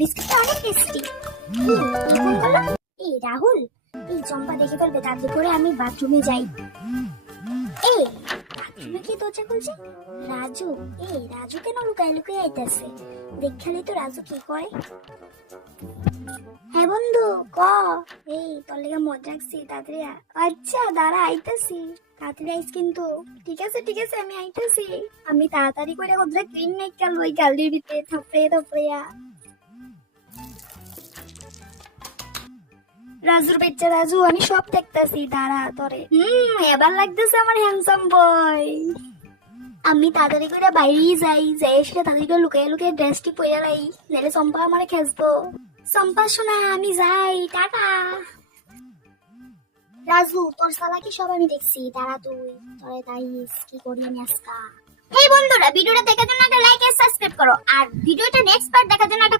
বিস্কিটটা অনেক টেস্টি। এই রাহুল, এই চম্পা দেখে ফেলবে, তাড়াতাড়ি করে আমি বাথরুমে যাই। এই বাথরুমে কি দরজা খুলছে? রাজু, এই রাজু কেন লুকায় লুকায় আইতাছে? দেখালে তো রাজু কি করে। হ্যাঁ বন্ধু ক, এই তোর লেগে মজা রাখছি, তাড়াতাড়ি আচ্ছা দাঁড়া আইতাছি, তাড়াতাড়ি আইস কিন্তু। ঠিক আছে ঠিক আছে, আমি আইতাছি। আমি তাড়াতাড়ি করে ওদের ক্রিম নেই কাল ওই গালির ভিতরে থাপড়ে থাপড়িয়া। রাজুর বাচ্চা রাজু, আমি সব দেখতাছি, দাঁড়া তোরে। এবার লাগতেছে আমার হ্যান্ডসাম বয়। আমি তাড়াতাড়ি করে বাইরেই যাই, যাই এসে তাড়াতাড়ি করে লুকিয়ে লুকিয়ে ড্রেসটি পরে লাই, নাহলে চম্পা আমারে খেসবো। চম্পা শোনা, আমি যাই, টাটা। রাজু তোর চালাকি সব আমি দেখছি, দাঁড়া তুই, তোরে তাইস কি করি আমি আজকা। এই বন্ধুরা, ভিডিওটা দেখার জন্য একটা লাইক আর সাবস্ক্রাইব করো, আর ভিডিওটা নেক্সট পার্ট দেখার জন্য একটা